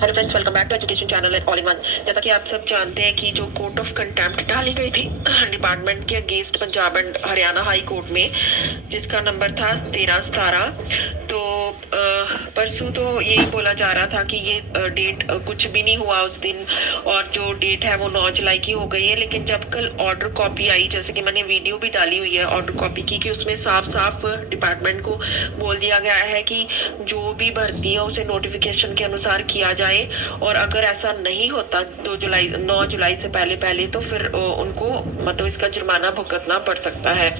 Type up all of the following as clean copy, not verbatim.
Hello friends, welcome back to education channel all in one. जैसा कि आप सब जानते हैं कि जो कोर्ट ऑफ कंटेम्प्ट डाली गई थी डिपार्टमेंट के against Punjab and Haryana high court में, जिसका नंबर था 13/17। तो परसों तो यही बोला जा रहा था कि ये डेट कुछ भी नहीं हुआ उस दिन, और जो डेट है वो 9 जुलाई की हो गई है। लेकिन जब कल ऑर्डर कॉपी आई, जैसे कि मैंने वीडियो भी डाली हुई है ऑर्डर कॉपी की, कि उसमें साफ साफ डिपार्टमेंट को बोल दिया गया है कि जो भी भर्ती है उसे नोटिफिकेशन के अनुसार किया जाए, और अगर ऐसा नहीं होता 9 जुलाई से पहले पहले तो फिर उनको मतलब इसका जुर्माना भुगतना पड़ सकता है।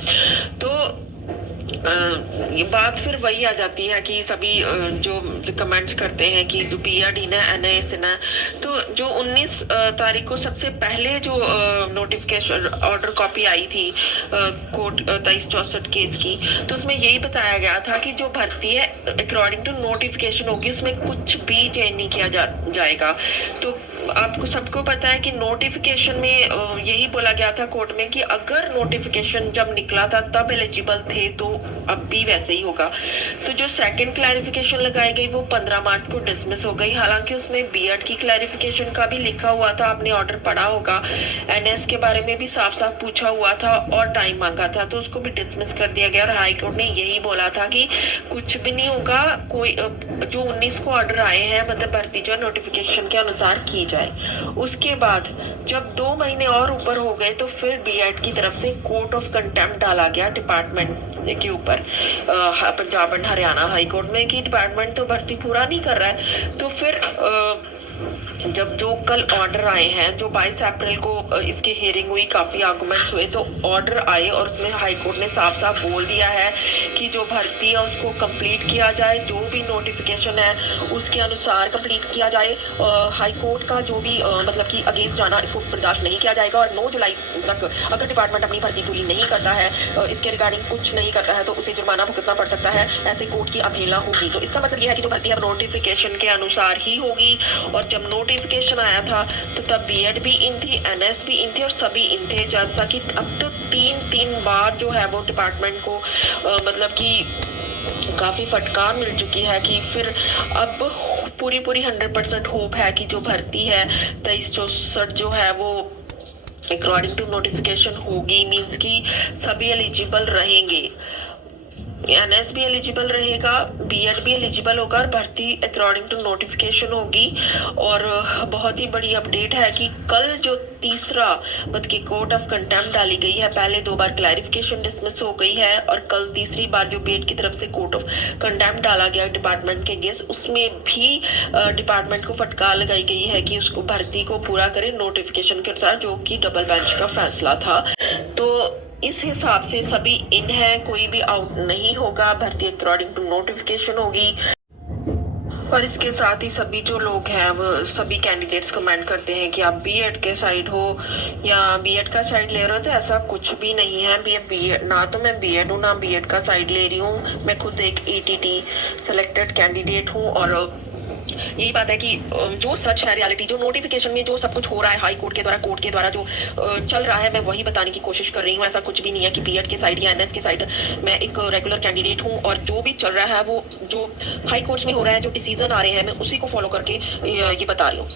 तो ये बात फिर वही आ जाती है कि सभी जो कमेंट्स करते हैं कि जो BEd ही ना NIS ना, तो जो 19 तारीख को सबसे पहले जो नोटिफिकेशन ऑर्डर कॉपी आई थी कोर्ट 2364 केस की, तो उसमें यही बताया गया था कि जो भर्ती है अकॉर्डिंग टू नोटिफिकेशन होगी, उसमें कुछ भी चेंज नहीं किया जाएगा। तो आपको सबको पता है कि नोटिफिकेशन में यही बोला गया था कोर्ट में कि अगर नोटिफिकेशन जब निकला था तब एलिजिबल थे तो अब भी वैसे ही होगा। तो जो सेकंड क्लैरिफिकेशन लगाई गई वो 15 मार्च को डिसमिस हो गई। हालांकि उसमें BEd की क्लैरिफिकेशन का भी लिखा हुआ था, आपने ऑर्डर पढ़ा होगा। NS के बारे में भी साफ साफ पूछा हुआ था और टाइम मांगा था, तो उसको भी डिसमिस कर दिया गया। और हाई कोर्ट ने यही बोला था कि कुछ भी नहीं होगा, कोई जो 19 को ऑर्डर आए हैं मतलब भर्ती जो नोटिफिकेशन के अनुसार की जाए। उसके बाद जब 2 महीने और ऊपर हो गए तो फिर BEd की तरफ से कोर्ट ऑफ कंटेम्प्ट डाला गया डिपार्टमेंट के ऊपर Punjab and Haryana high court में कि डिपार्टमेंट तो भर्ती पूरा नहीं कर रहा है। तो फिर जब जो कल ऑर्डर आए हैं, जो 22 अप्रैल को इसकी हियरिंग हुई, काफी आर्गुमेंट्स हुए, तो ऑर्डर आए और उसमें हाई कोर्ट ने साफ साफ बोल दिया है कि जो भर्ती है उसको कंप्लीट किया जाए, जो भी नोटिफिकेशन है उसके अनुसार कंप्लीट किया जाए। हाई कोर्ट का जो भी मतलब कि अगेंस्ट जाना, इसको बर्दाश्त नहीं किया जाएगा। और 9 जुलाई तक अगर डिपार्टमेंट अपनी भर्ती पूरी नहीं करता है, इसके रिगार्डिंग कुछ नहीं करता है, तो उसे जुर्माना भुगतना पड़ सकता है। ऐसे कोर्ट की अवहेलना होगी। तो इसका मतलब यह है कि जो भर्ती अब नोटिफिकेशन के अनुसार ही होगी। और जब नोटिफिकेशन आया था तो तब BEd भी इन थी, NS भी इन थी और सभी इन थे। जैसा कि अब तो तीन बार जो है वो डिपार्टमेंट को मतलब कि काफी फटकार मिल चुकी है कि फिर अब पूरी 100% होप है कि जो भर्ती है 2364 जो है वो अकॉर्डिंग टू नोटिफिकेशन होगी। मींस कि सभी एलिजिबल रहेंगे, NS भी एलिजिबल रहेगा, BEd भी एलिजिबल होगा और भर्ती अकॉर्डिंग टू नोटिफिकेशन होगी। और बहुत ही बड़ी अपडेट है कि कल जो तीसरा मतलब की कोर्ट ऑफ कंटेम्प्ट डाली गई है, पहले 2 बार क्लैरिफिकेशन डिसमिस हो गई है और कल तीसरी बार जो BEd की तरफ से कोर्ट ऑफ कंटेम्प्ट डाला गया डिपार्टमेंट के अगेंस्ट, उसमें भी डिपार्टमेंट को फटकार लगाई गई है कि उसको भर्ती को पूरा करे नोटिफिकेशन के अनुसार, जो कि डबल बेंच का फैसला था। तो इस हिसाब से सभी इन है, कोई भी आउट नहीं होगा, भर्ती अकॉर्डिंग टू नोटिफिकेशन होगी। और इसके साथ ही सभी जो लोग हैं वो सभी कैंडिडेट्स कमेंट करते हैं कि आप BEd के साइड हो या BEd का साइड ले रहे हो, तो ऐसा कुछ भी नहीं है। BEd ना तो मैं BEd हूँ ना BEd का साइड ले रही हूँ। मैं खुद एक ETT सेलेक्टेड कैंडिडेट हूँ। और यही बात है कि जो सच है, रियलिटी, जो नोटिफिकेशन में जो सब कुछ हो रहा है हाई कोर्ट के द्वारा, कोर्ट के द्वारा जो चल रहा है, मैं वही बताने की कोशिश कर रही हूँ। ऐसा कुछ भी नहीं है कि BEd के साइड या NS के साइड। मैं एक रेगुलर कैंडिडेट हूँ और जो भी चल रहा है वो जो हाई कोर्ट्स में हो रहा है, जो डिसीजन आ रहे हैं, मैं उसी को फॉलो करके ये बता रही हूँ।